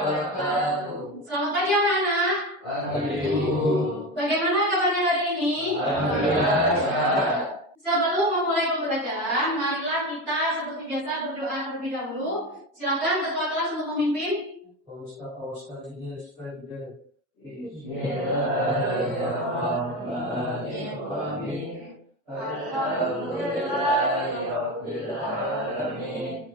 Selamat pagi anak-anak. Bagaimana kabarnya hari ini? Sebelum memulai pembelajaran, marilah kita seperti biasa berdoa terlebih dahulu. Silakan ketua kelas untuk memimpin. Alhamdulillahirobbilalamin.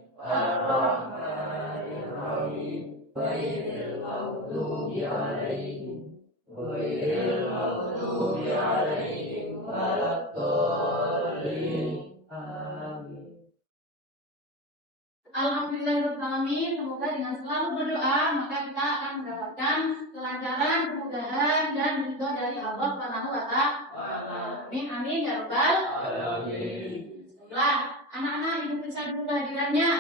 Semoga dengan selalu berdoa maka kita akan mendapatkan kelancaran, kemudahan dan ridho dari Allah Subhanahu wa Ta'ala. Amin amin ya rabbal alamin. Baiklah, anak-anak ibu periksa dulu kehadirannya.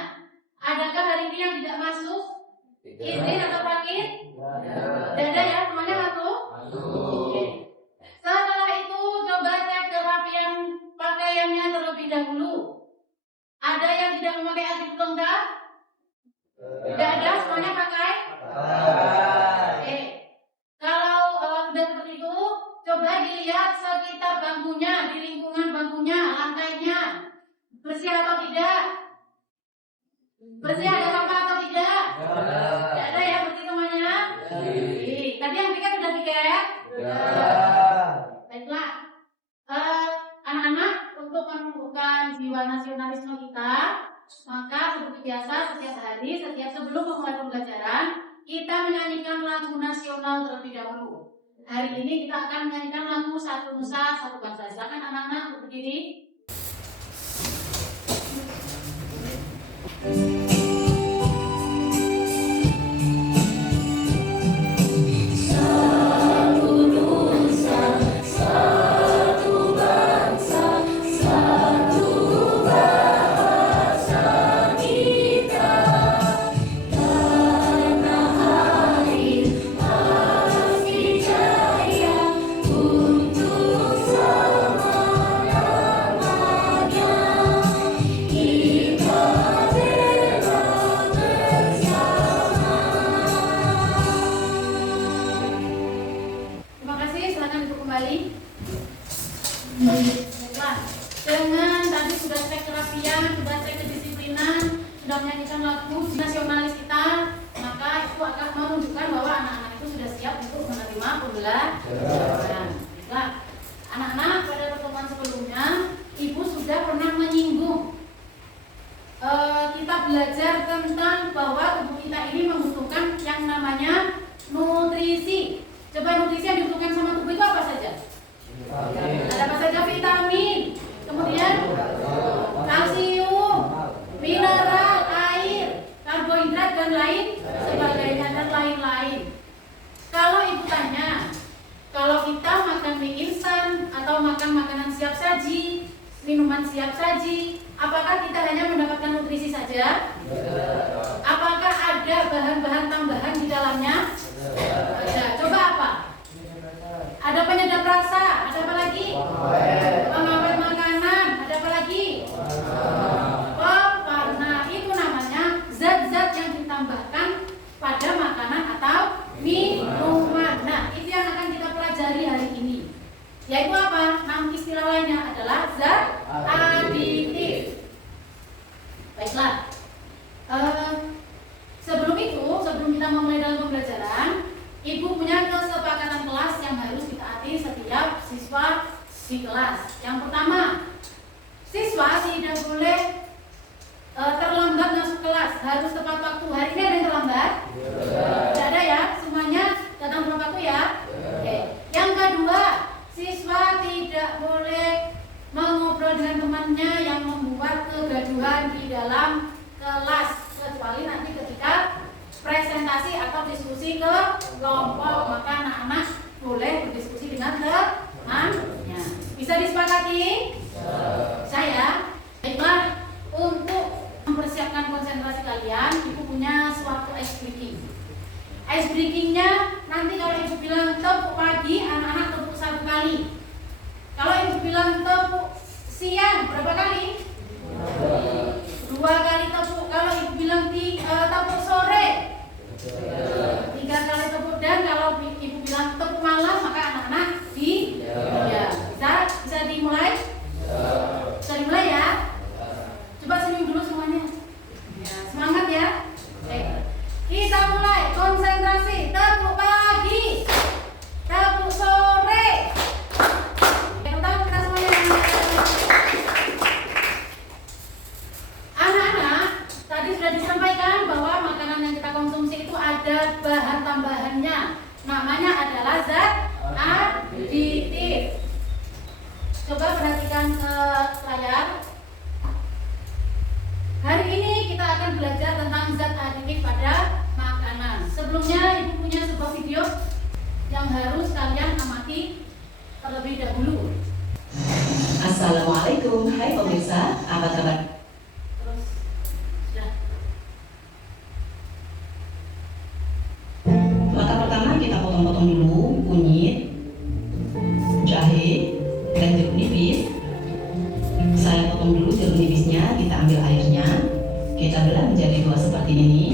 Adakah hari ini yang tidak masuk? Izin atau sakit? Tidak ada ya, semuanya masuk? Oke. Setelah itu coba cek kerapian pakaiannya terlebih dahulu. Ada yang tidak memakai atribut lengkap? Tidak ada, semuanya pakai? Oke. Kalau sudah seperti itu, coba dilihat sekitar bangkunya, di lingkungan bangkunya, lantainya bersih atau tidak? Bersih, ada sampah atau tidak? Tidak ada ya, bersih semuanya? Tadi yang piket sudah piket? Baiklah, anak-anak, untuk menumbuhkan jiwa nasionalisme kita, maka seperti biasa setiap hari, setiap sebelum memulai pembelajaran, kita menyanyikan lagu nasional terlebih dahulu. Hari ini kita akan menyanyikan lagu Satu Nusa Satu Bangsa. Silakan anak-anak untuk berdiri. Anak-anak, pada pertemuan sebelumnya Ibu sudah pernah menyinggung kita belajar tentang bahwa tubuh kita ini membutuhkan yang namanya nutrisi. Coba nutrisi yang dibutuhkan sama tubuh itu apa saja? Ada apa saja? Vitamin, kemudian kalsium, mineral, air, karbohidrat dan lain sebagainya dan lain-lain. Kalau Ibu tanya, kalau kita makan mie instan atau makan makanan siap saji, minuman siap saji, apakah kita hanya mendapatkan nutrisi saja? Apakah ada bahan-bahan tambahan di dalamnya? Ada. Coba apa? Ada penyedap rasa, ada apa lagi? Pengawet makanan, ada apa lagi? Nah, itu namanya zat-zat yang ditambahkan pada makanan atau minuman. Nah, itu yang akan kita pelajari hari ini. Yaitu apa? Nama istilah lainnya adalah zat aditif. Baiklah. Sebelum kita memulai dalam pembelajaran, Ibu punya kesepakatan kelas yang harus ditaati setiap siswa di kelas. Yang pertama, siswa tidak boleh terlambat masuk kelas, harus tepat waktu. Hari ini ada yang terlambat? Tidak ada ya, semuanya datang tepat waktu ya. Oke. Yang kedua, siswa tidak boleh mengobrol dengan temannya yang membuat kegaduhan di dalam kelas, kecuali nanti ketika presentasi atau diskusi ke kelompok, maka anak-anak boleh berdiskusi dengan temannya. Bisa disepakati? Saya, baiklah, untuk mempersiapkan konsentrasi kalian, Ibu punya suatu ice breaking. Ice breakingnya nanti kalau Ibu bilang tepuk pagi, anak-anak tepuk 1 kali. Kalau Ibu bilang tepuk siang, berapa kali? 2 kali tepuk. Kalau Ibu bilang tepuk sore, 3 kali tepuk, dan kalau ibu bilang tepuk malam maka anak-anak ya. Bisa dimulai? Bisa dimulai ya? Coba senyum dulu semuanya. Ya, semangat ya. Oke. Kita mulai konsentrasi. Tepuk pagi, tepuk sore. Tepuk tangan kita semuanya. Anak-anak, tadi sudah disampaikan bahwa makanan yang kita konsumsi itu ada bahan tambahannya. Namanya adalah zat aditif. Coba perhatikan ke layar. Hari ini kita akan belajar tentang zat aditif pada makanan. Sebelumnya ibu punya sebuah video yang harus kalian amati terlebih dahulu. Assalamualaikum, hai pemirsa, apa kabar? Terus, sudah. Langkah pertama kita potong-potong dulu kunyit, jahe, dan jeruk nipis. Saya potong dulu jeruk nipisnya, kita ambil airnya, kita belah menjadi 2 seperti ini.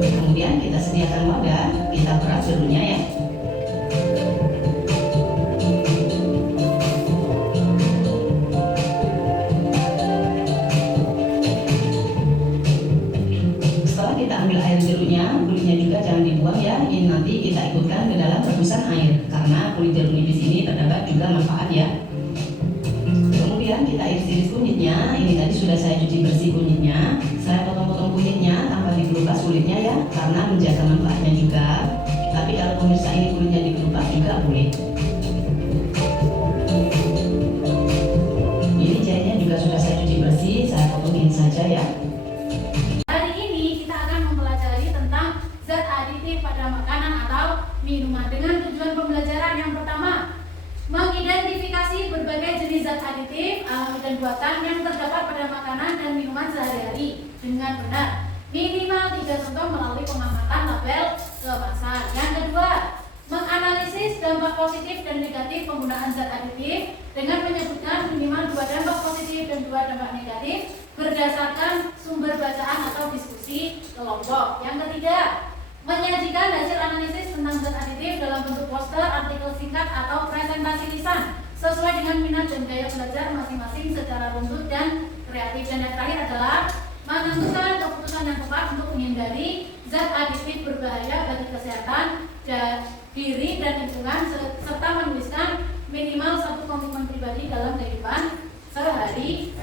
Kemudian kita sediakan wadah, kita peras jeruknya ya. Setelah kita ambil air jeruknya, kulitnya juga jangan dibuang ya. Ini nanti kita ikutkan ke dalam rebusan air, karena kulit jeruk nipis ini terdapat juga manfaat ya. Kemudian kita iris-iris kunyitnya. Ini tadi sudah saya cuci bersih kunyitnya. Saya potong-potong kunyitnya tanpa dikelupas kulitnya ya, karena menjaga manfaatnya juga. Tapi kalau pemirsa ini kulitnya dikelupas juga boleh. Ini jahenya juga sudah saya cuci bersih, saya potongin saja ya. Hari ini kita akan mempelajari tentang zat aditif pada makanan atau minuman dengan tujuan pembelajaran yang pertama, mengidentifikasi berbagai jenis zat aditif alami dan buatan yang terdapat pada makanan dan minuman sehari-hari dengan benar, minimal 3 contoh melalui pengamatan label kemasan. Yang kedua, menganalisis dampak positif dan negatif penggunaan zat aditif dengan menyebutkan minimal 2 dampak positif dan 2 dampak negatif berdasarkan sumber bacaan atau diskusi kelompok. Yang ketiga, menyajikan hasil analisis tentang zat aditif dalam bentuk poster, artikel singkat, atau presentasi lisan sesuai dengan minat dan gaya belajar masing-masing secara runtut dan kreatif. Dan yang terakhir adalah menentukan keputusan yang tepat untuk menghindari zat aditif berbahaya bagi kesehatan diri dan lingkungan, serta menuliskan minimal 1 komitmen pribadi dalam kehidupan sehari-hari.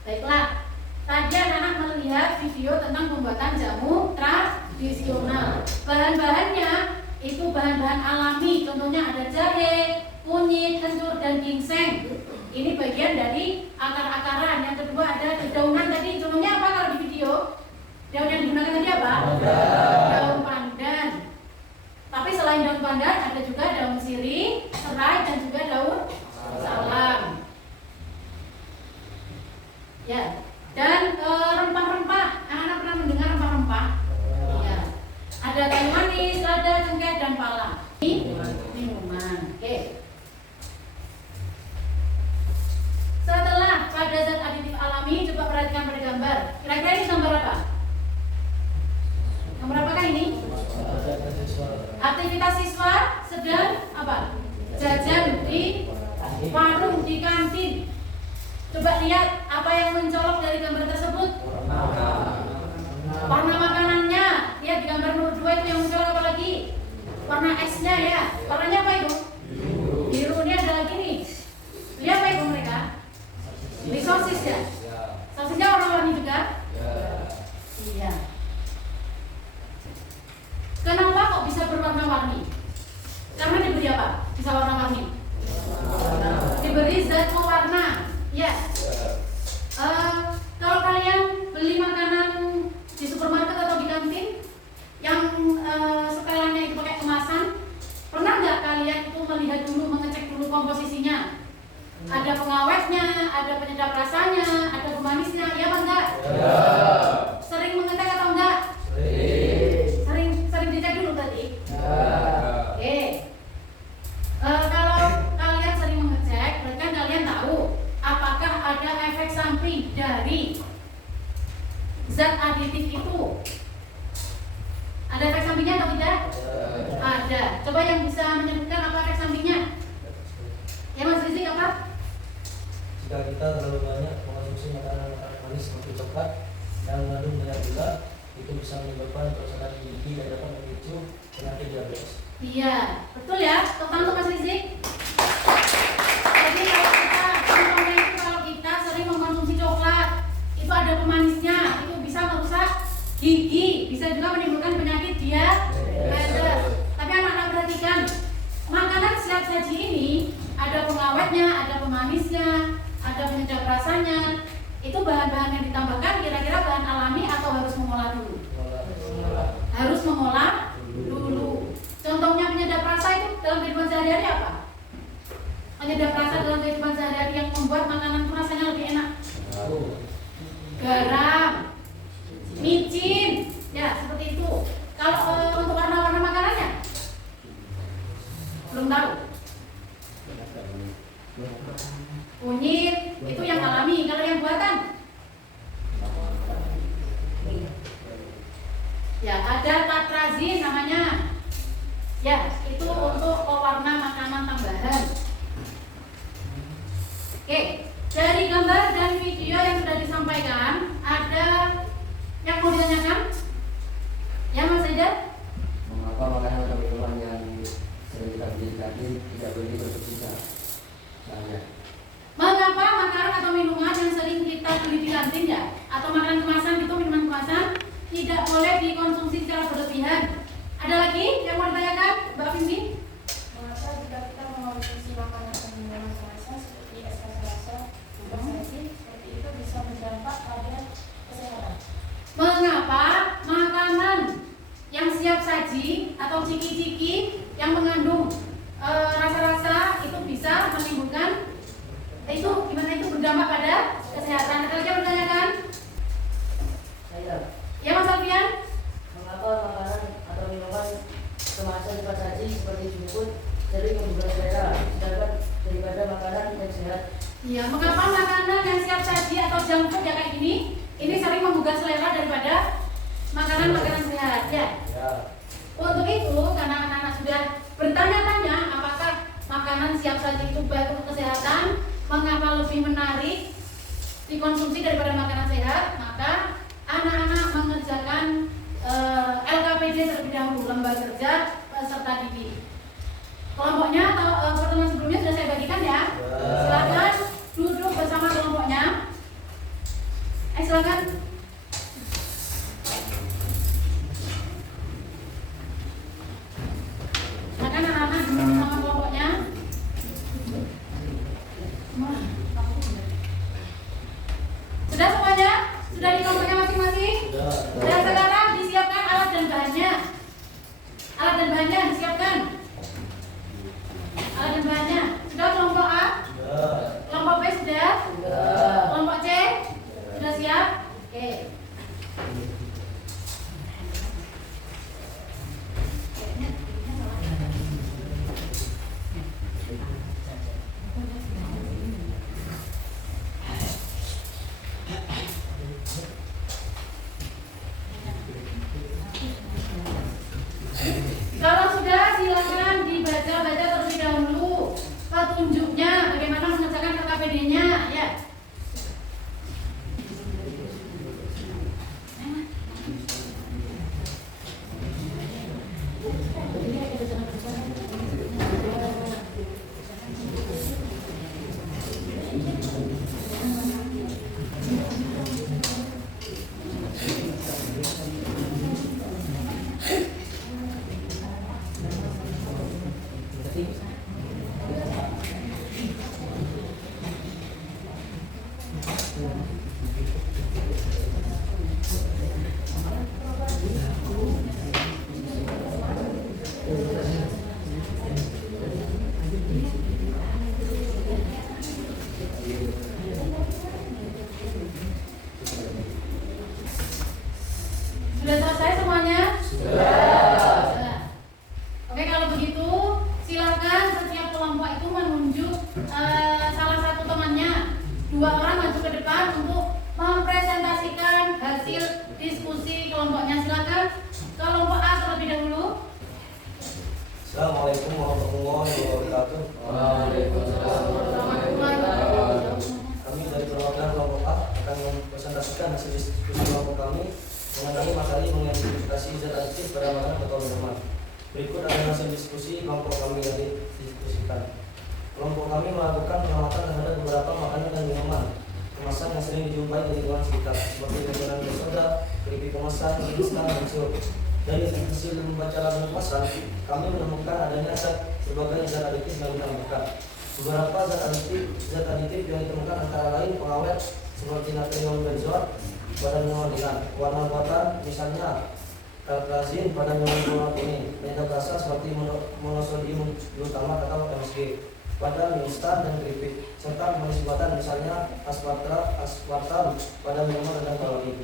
Baiklah, tadi anak-anak melihat video tentang pembuatan jamu tradisional. Bahan-bahannya itu bahan-bahan alami, contohnya ada jahe, kunyit, kencur, dan ginseng. Ini bagian dari akar-akaran. Yang kedua ada dedaunan tadi, contohnya apa kalau di video? Daun yang digunakan tadi apa? Daun pandan. Tapi selain daun pandan ada juga daun sirih, serai, dan juga daun salam. Ya. Dan rempah-rempah, anak-anak pernah mendengar rempah-rempah? Ya. Ada kayu manis, lada, cengkeh, dan pala. Minuman. Oke. Setelah pada zat aditif alami, coba perhatikan pada gambar. Kira-kira ini gambar apa? Gambar apakah ini? Aktivitas siswa sedang apa? Jajan di warung, di kantin. Coba lihat apa yang mencolok dari gambar tersebut. Warna makanannya. Lihat di gambar nomor 2 itu yang mencolok apa lagi? Warna esnya ya. Warnanya apa itu? Biru. Ini ada lagi nih. Lihat apa itu mereka? Ini sosis ya. Sosisnya warna-warni juga. Iya. Kenapa kok bisa berwarna-warni? Karena diberi apa? Bisa warna-warni. Diberi zat pewarna. Ya. Kalau kalian beli makanan di supermarket atau di kantin yang setelannya itu pakai kemasan, pernah nggak kalian itu melihat dulu, mengecek dulu komposisinya? Ada pengawetnya, ada penyedap rasanya, ada pemanisnya, ya apa enggak? Ya. Sering mengecek atau enggak? Sering dicek dulu tadi? Ya. Oke. Kalau kalian sering mengecek, berarti kan kalian tahu apakah ada efek samping dari zat aditif itu? Ada efek sampingnya atau tidak? Ada. Coba yang bisa menyebutkan apa efek sampingnya? Ya Mas Rizik, apa? Jika kita terlalu banyak mengonsumsi makanan manis seperti coklat yang mengandung banyak gula, itu bisa menyebabkan kerusakan gigi dan dapat memicu penyakit diabetes. Iya, betul ya. Tepuk tangan untuk Mas Rizik. Jadi kalau kita sering mengkonsumsi coklat, itu ada pemanisnya, itu bisa merusak gigi, bisa juga menimbulkan penyakit diabetes. Tapi anak-anak perhatikan, makanan siap saji ini ada pengawetnya, ada pemanisnya, ada penyedap rasanya. Itu bahan-bahan yang ditambahkan kira-kira bahan alami atau harus mengolah dulu? Harus mengolah dulu. Contohnya penyedap rasa itu dalam kehidupan sehari-hari apa? Penyedap rasa dalam kehidupan sehari-hari yang membuat makanan itu rasanya lebih enak. Garam, micin, ya seperti itu. Kalau untuk warna-warna makanannya, belum tahu. Kunyit itu yang alami, kalau yang buatan, ya ada tatrazin namanya. Ya, itu untuk pewarna makanan tambahan. Oke, dari gambar dan video yang sudah disampaikan, ada yang mau ditanyakan? Ya Mas Aida? Mengapa makanan atau minuman yang sering kita beli tadi tidak boleh berbeda? Mengapa makanan atau minuman yang sering kita beli di kantin ya, atau makanan kemasan itu minuman kemasan tidak boleh dikonsumsi secara berlebihan? Ada lagi yang mau ditanyakan, Mbak Vindi? Mengapa jika kita mengonsumsi makanan dan minuman kemasan seperti es rasa, seperti itu bisa berdampak pada kesehatan? Mengapa makanan yang siap saji atau ciki-ciki yang mengandung rasa-rasa itu bisa menimbulkan itu berdampak pada kesehatan? Ada lagi yang bertanyakan? Saya, Ya Mas Alfian? mengapa makanan atau minuman kemasan cepat saji seperti junk sering menggugah selera, sedangkan daripada makanan yang sehat? Iya, mengapa makanan yang siap saji atau junk food ya kayak gini ini sering menggugah selera daripada makanan-makanan sehat ya? Untuk itu, karena anak-anak sudah bertanya-tanya apakah makanan siap saji itu baik untuk kesehatan, mengapa lebih menarik dikonsumsi daripada makanan sehat, maka anak-anak mengerjakan LKPD terlebih dahulu, lembaga kerja peserta didik. Kelompoknya atau pertemuan sebelumnya sudah saya bagikan ya. Silakan duduk bersama kelompoknya. Silakan. Silakan anak-anak duduk bersama kelompoknya. Sudah semuanya? Sudah di kelompoknya masing-masing? Dan sekarang disiapkan alat dan bahannya. Alat dan bahannya disiapkan. Alat dan bahannya. Sudah kelompok A? Kelompok B sudah? Kelompok C? Sudah siap? Oke. Kalau sudah, silakan dibaca-baca terlebih dahulu petunjuknya, bagaimana mengerjakan LKPD-nya, ya. Sudah selesai semuanya? Sudah. Oke, kalau begitu silakan setiap kelompok itu menunjuk salah satu temannya. 2 orang maju ke depan untuk mempresentasikan hasil diskusi kelompoknya. Silakan kelompok A terlebih dahulu. Assalamualaikum warahmatullahi wabarakatuh. Kami dari perwakilan kelompok A akan mempresentasikan hasil diskusi kelompok kami mengenai materi mengidentifikasi zat aditif pada makanan atau minuman. Berikut adalah hasil diskusi kelompok kami yang didiskusikan. Kelompok kami melakukan pengamatan terhadap beberapa makanan dan minuman kemasan yang sering dijumpai di lingkungan sekitar, seperti makanan bersoda, keripik kemasan, instan, dan sirup. Dari hasil membaca label kemasan, kami menemukan adanya berbagai zat aditif yang ditambahkan. Beberapa zat aditif yang ditemukan antara lain pengawet seperti natrium benzoat pada minuman ringan, warna buatan misalnya kalkrazin pada minuman berwarna kuning, penyedap rasa seperti monosodium glutamat atau MSG pada mie instan dan keripik, serta pemanis buatan misalnya aspartam pada minuman rendah kalori.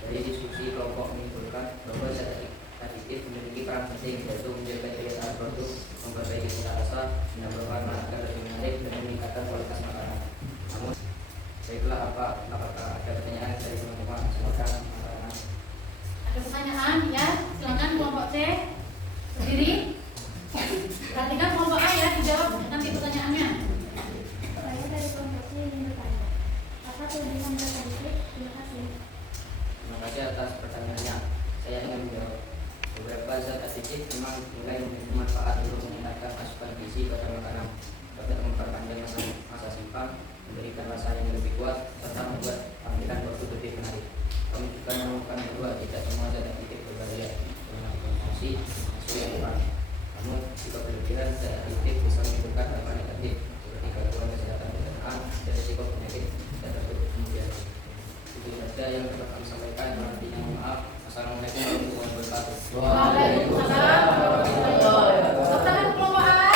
Dari diskusi kelompok menyimpulkan bahwa zat aditif memiliki peran penting, yaitu menjaga daya tahan produk, memperbaiki cita rasa, menambah warna agar lebih menarik dan meningkatkan kualitas makanan. Namun, baiklah, apakah ada pertanyaan dari teman-teman? Silakan. Ada pertanyaan ya? Silakan kelompok C berdiri. Perhatikan kelompok A ya, dijawab nanti pertanyaannya. Saya dari kelompok C ingin bertanya, apa kelebihan zat aditif? Terima kasih. Terima kasih atas pertanyaannya. Saya ingin menjawab. Beberapa zat aditif memang dinilai memiliki manfaat untuk meningkatkan asupan gizi pada makanan, dapat memperpanjang masa simpan, memberikan rasa yang lebih kuat, serta membuat tampilan produk lebih menarik. Kami juga menemukan bahwa tidak semua zat aditif berbahaya dengan dikonsumsi sesuai aturan. Namun, jika berlebihan, zat aditif bisa menimbulkan dampak negatif seperti gangguan kesehatan pencernaan dan risiko penyakit dan tertutup kemudian. Itu saja yang dapat kami sampaikan. Mohon maaf. Assalamualaikum warahmatullahi wabarakatuh. Waalaikumsalam warahmatullahi wabarakatuh. Tangan kelompok A.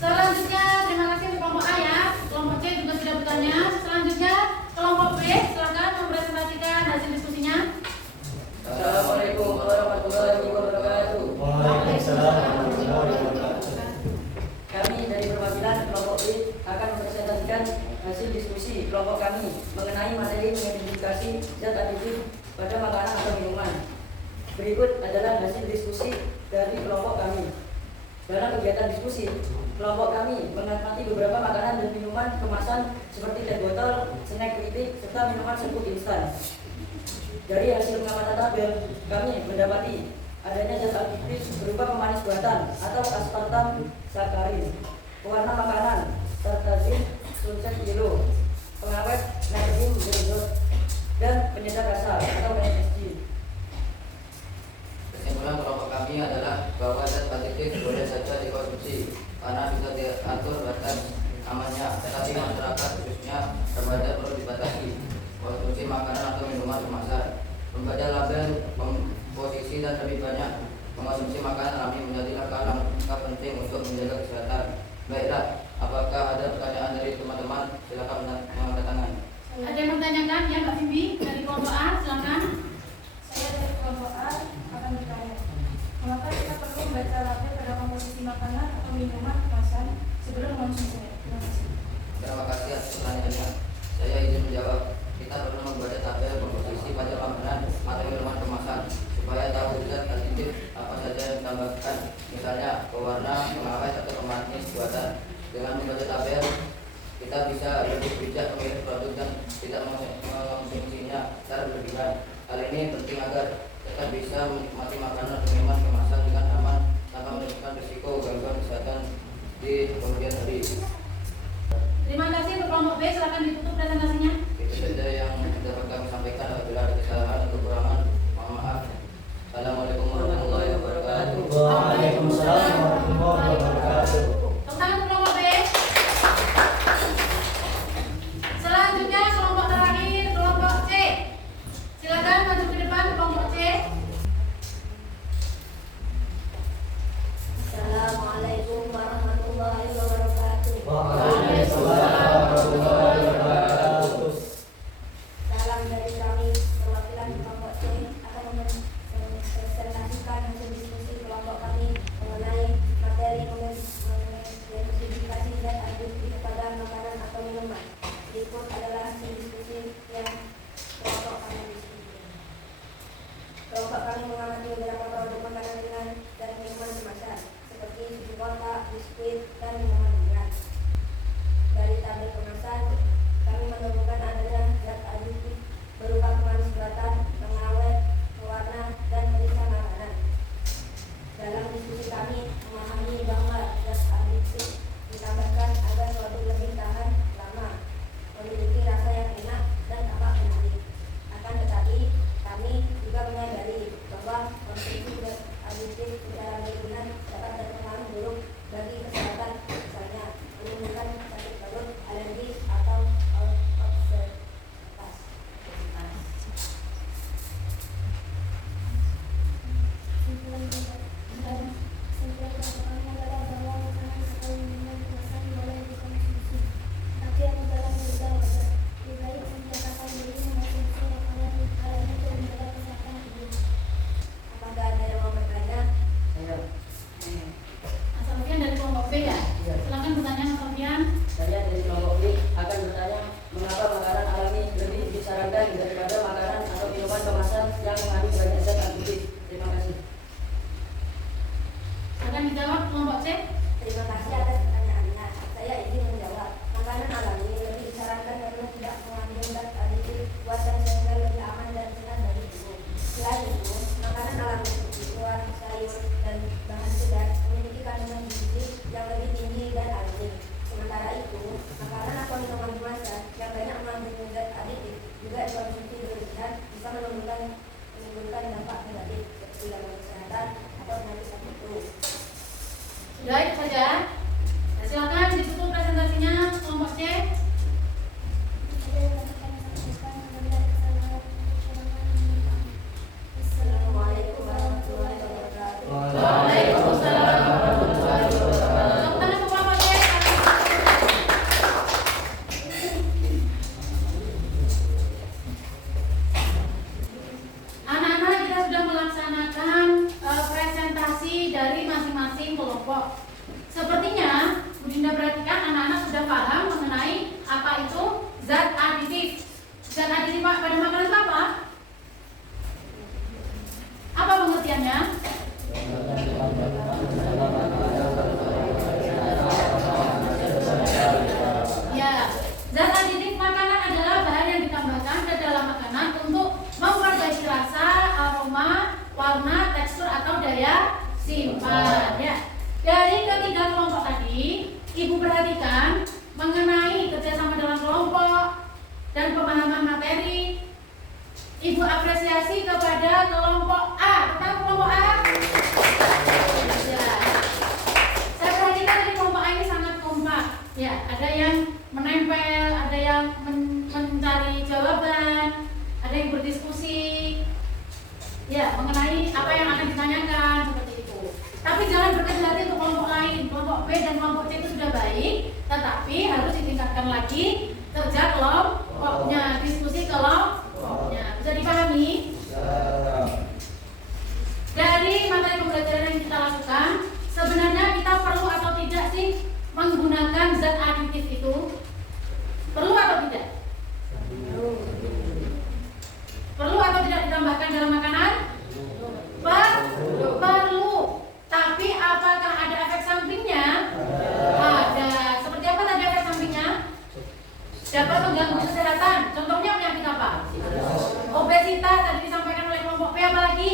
Selanjutnya, terima kasih untuk kelompok A ya. Kelompok C juga sudah bertanya. Selanjutnya, kelompok B, silakan mempresentasikan hasil diskusinya. Assalamualaikum warahmatullahi wabarakatuh. Waalaikumsalam warahmatullahi wabarakatuh. Kami dari perwakilan kelompok B akan mempresentasikan hasil diskusi kelompok kami mengenai materi mengidentifikasi zat aditif pada makanan atau minuman. Berikut adalah hasil diskusi dari kelompok kami. Dalam kegiatan diskusi, kelompok kami mengamati beberapa makanan dan minuman kemasan seperti teh botol, snack keripik, serta minuman serbuk instan. Dari hasil pengamatan tabel, kami mendapati adanya zat aditif berupa pemanis buatan atau aspartam sakarin, pewarna makanan, tartazin, sunset yellow, pengawet natrium benzoat, dan penyedap rasa atau MSG. Kesimpulan kelompok kami adalah bahwa zat aditif boleh saja dikonsumsi karena bisa diatur batas amannya, tetapi masyarakat khususnya remaja perlu dibatasi konsumsi makanan atau minuman kemasan, membaca label, komposisi, dan lebih banyak mengonsumsi makanan alami menjadi langkah penting untuk menjaga kesehatan. Baiklah, apakah ada pertanyaan dari teman-teman? Silakan mengangkat tangan. Ada yang menanyakan ya Mbak Vivi dari kelompok A, silakan. Saya dari kelompok A akan bertanya, mengapa kita perlu membaca label pada komposisi makanan atau minuman kemasan sebelum mengonsumsinya? Terima kasih. Terima kasih atas pertanyaannya. Saya izin menjawab. Kita perlu membaca tabel komposisi pada makanan atau minuman kemasan supaya tahu zat aditif apa saja yang ditambahkan, misalnya pewarna, pengawet, atau pemanis buatan. Dengan membaca tabel, kita bisa lebih bijak memilih produk dan tidak mengonsumsinya secara berlebihan. Hal ini penting agar tetap bisa menikmati makanan atau minuman kemasan dengan aman tanpa menimbulkan risiko gangguan kesehatan di kemudian hari. Terima kasih untuk kelompok B, silakan ditutup presentasinya. Itu saja yang dapat kami sampaikan. Apabila ada kesalahan atau kekurangan, mohon maaf. Assalamualaikum warahmatullahi wabarakatuh. Waalaikumsalam warahmatullahi wabarakatuh. Tepuk tangan untuk kelompok B. Selanjutnya kelompok terakhir, kelompok C. Silakan maju ke depan kelompok C. biskuit, dan minuman ringan. Dari tabel kemasan, kami menemukan adanya zat aditif berupa pemanis buatan, pengawet, pewarna, dan pelisa makanan. Dalam diskusi kami memahami bahwa zat aditif ditambahkan agar produk lebih tahan lama, memiliki rasa yang enak dan tampak menarik. Akan tetapi kami juga menyadari bahwa konsumsi zat aditif secara berlebihan dapat berpengaruh buruk bagi kesehatan, misalnya menimbulkan sakit perut, alergi, atau obesitas. Simpulan kami adalah bahwa makanan atau minuman kemasan boleh dikonsumsi, tapi apabila sudah wajar, lebih baik menjadikan diri mengonsumsi makanan halal untuk menjaga kesehatan tubuh. Apakah ada yang mau bertanya? Saya Mas Alfian dari kelompok B ya? Iya. Silakan bertanya Mas Alfian. Saya dari kelompok B akan bertanya mengapa makanan alami lebih disarankan daripada makanan atau minuman kemasan yang mengandung banyak zat aditif. Terima kasih. Akan dijawab kelompok C. Terima kasih atas pertanyaannya. Saya izin menjawab. Makanan alami lebih disarankan karena tidak mengandung zat aditif buatan sehingga lebih aman dan sehat bagi tubuh. Selain itu, makanan alami seperti buah, sayur, dan bahan segar memiliki kandungan gizi yang lebih tinggi dan alami. Sementara itu, makanan atau minuman kemasan yang banyak mengandung zat aditif juga dikonsumsi berlebihan bisa menimbulkan dampak negatif seperti gangguan kesehatan atau penyakit tertentu. Sudah itu saja. Nah, silakan ditutup presentasinya kelompok C. Ada yang dapat kami sampaikan mengenai kesalahan kekurangan menyimpang. Assalamualaikum warahmatullahi wabarakatuh. Waalaikumsalam warahmatullahi wabarakatuh. Tepuk tangan untuk kelompok C. Anak-anak, kita sudah melaksanakan presentasi dari masing-masing kelompok. Sepertinya Budinda perhatikan anak-anak sudah paham mengenai apa itu zat aditif. Zat aditif pada makanan itu apa? Apa pengertiannya? Ya, zat aditif makanan adalah bahan yang ditambahkan ke dalam makanan untuk memperbaiki rasa, aroma, warna, tekstur atau daya simpan. Ya, dari ketiga kelompok tadi, Ibu perhatikan mengenai kerjasama dalam kelompok dan pemahaman materi. Ibu apresiasi kepada kelompok A. Tentang kelompok A. Ya. Saya perhatikan di kelompok A ini sangat kompak. Ya, ada yang menempel, ada yang mencari jawaban, ada yang berdiskusi. Ya, mengenai apa yang akan ditanyakan seperti itu. Tapi jangan berkecil hati untuk kelompok lain. Kelompok B dan kelompok C itu sudah baik, tetapi harus ditingkatkan lagi kerja kelompoknya, diskusi kelompoknya. Bisa dipahami? Dari materi pembelajaran yang kita lakukan, sebenarnya kita perlu atau tidak sih menggunakan zat aditif itu? Perlu atau tidak? Perlu atau tidak ditambahkan dalam makanan? Perlu. Tapi apakah ada efek sampingnya? Ada. Seperti apa tadi efek sampingnya? Dapat mengganggu kesehatan. Contohnya penyakit apa? Obesitas tadi disampaikan oleh kelompok P, apa lagi?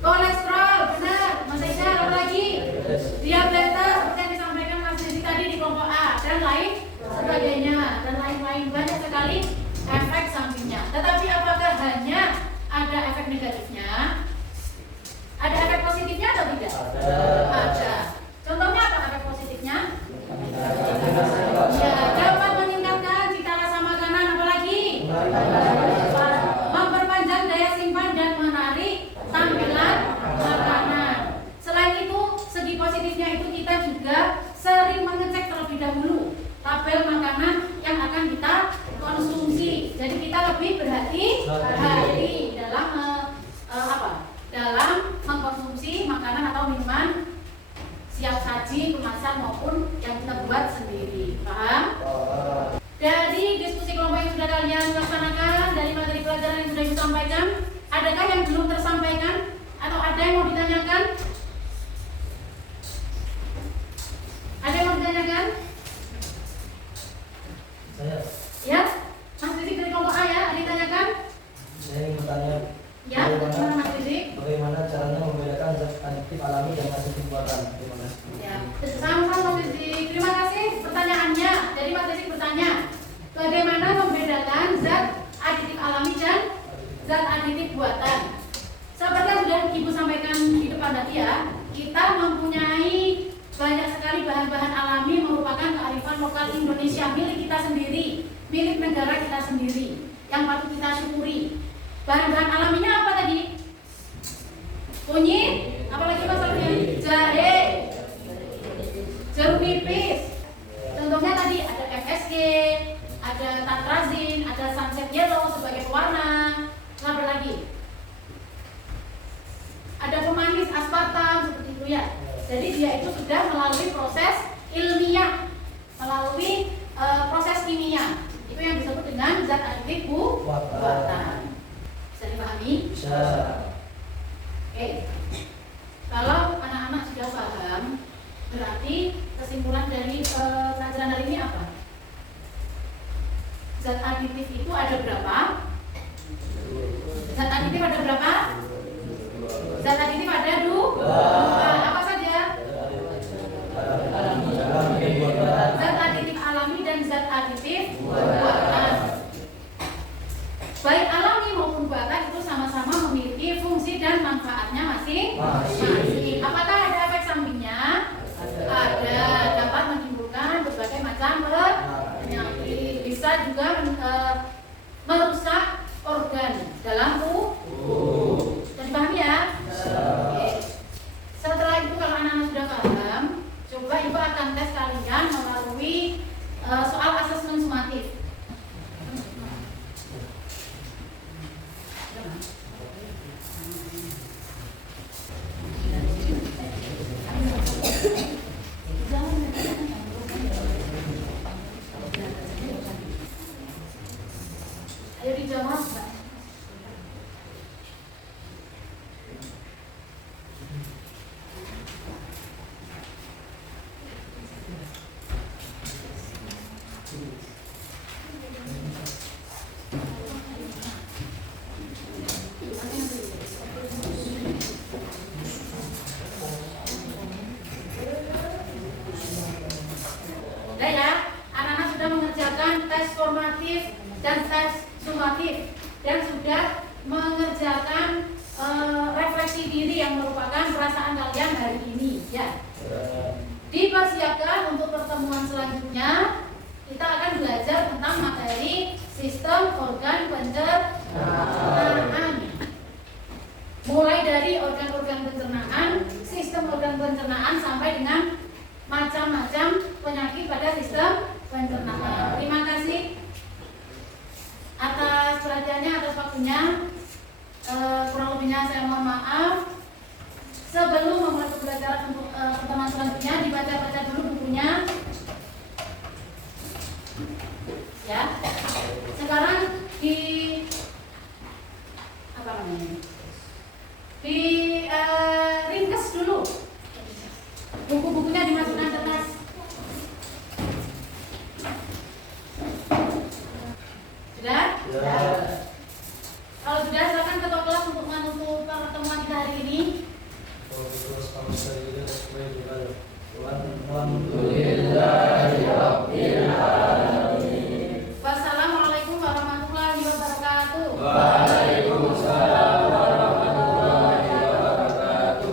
Kolesterol, benar. Mas Eka, apa lagi? Diabetes, seperti yang disampaikan Mas Desi tadi di kelompok A, dan lain sebagainya, dan lain-lain. Banyak sekali efek sampingnya. Tetapi apakah hanya ada efek negatifnya? Ada efek positifnya atau tidak? Ada. Contohnya apa efek positifnya? Ya, dapat meningkatkan cita rasa makanan, apalagi memperpanjang daya simpan dan menarik tampilan makanan. Selain itu, segi positifnya itu kita juga sering mengecek terlebih dahulu tabel makanan yang akan kita konsumsi. Jadi kita lebih berhati-hati dalam dalam mengkonsumsi makanan atau minuman siap saji, kemasan maupun yang kita buat sendiri. Paham? Dari diskusi kelompok yang sudah kalian laksanakan, dari materi pelajaran yang sudah disampaikan, adakah yang belum tersampaikan atau ada yang mau ditanyakan? Terima kasih. Ya, sama-sama Mas Dik. Terima kasih pertanyaannya. Jadi Mas Dik bertanya, bagaimana membedakan zat aditif alami dan zat aditif buatan? Seperti yang sudah Ibu sampaikan di depan tadi ya, kita mempunyai banyak sekali bahan-bahan alami merupakan kearifan lokal Indonesia milik kita sendiri, milik negara kita sendiri, yang patut kita syukuri. Bahan-bahan alaminya apa tadi? Kunyit, apalagi masalahnya? Jahe, jeruk nipis. Contohnya tadi ada FSG, ada tatrazin, ada sunset yellow sebagai pewarna. Apa lagi? Ada pemanis aspartam seperti itu ya. Jadi dia itu sudah melalui proses ilmiah, melalui proses kimia. Itu yang disebut dengan zat aditif buatan. Bisa dipahami? Bisa. Oke. Kalau anak-anak sudah paham, berarti kesimpulan dari pelajaran hari ini apa? Zat aditif itu ada berapa? Zat aditif ada berapa? Zat aditif ada dua. Apa saja? Zat aditif alami dan zat aditif buatan. Baik alami maupun buatan itu sama-sama memiliki fungsi dan manfaatnya masing-masing. Apakah ada efek sampingnya? Ada, dapat menimbulkan berbagai macam penyakit. Bisa juga merusak organ dalam tubuh. Sudah dipahami ya? Oke. Setelah itu kalau anak-anak sudah paham, coba Ibu akan tes kalian melalui soal asesmen sumatif. Ayo dijawab, Mbak. Udah ya, anak-anak sudah mengerjakan tes formatif dan tes sumatif dan sudah mengerjakan refleksi diri yang merupakan perasaan kalian hari ini ya. Dipersiapkan untuk pertemuan selanjutnya kita akan belajar tentang materi sistem organ pencernaan. Mulai dari organ-organ pencernaan, sistem organ pencernaan sampai dengan macam-macam penyakit pada sistem pencernaan. Terima kasih atas perhatiannya, atas waktunya. Kurang lebihnya saya mohon maaf. Sebelum memulai pembelajaran untuk pertemuan selanjutnya, dibaca-baca dulu bukunya. Ya. Sekarang di apa namanya? Di ringkas dulu. Buku-bukunya dimasukkan ke tas. Sudah? Ya. Kalau sudah, silakan ketua kelas untuk menutup pertemuan kita hari ini. Wassalamualaikum warahmatullahi wabarakatuh. Waalaikumsalam warahmatullahi wabarakatuh.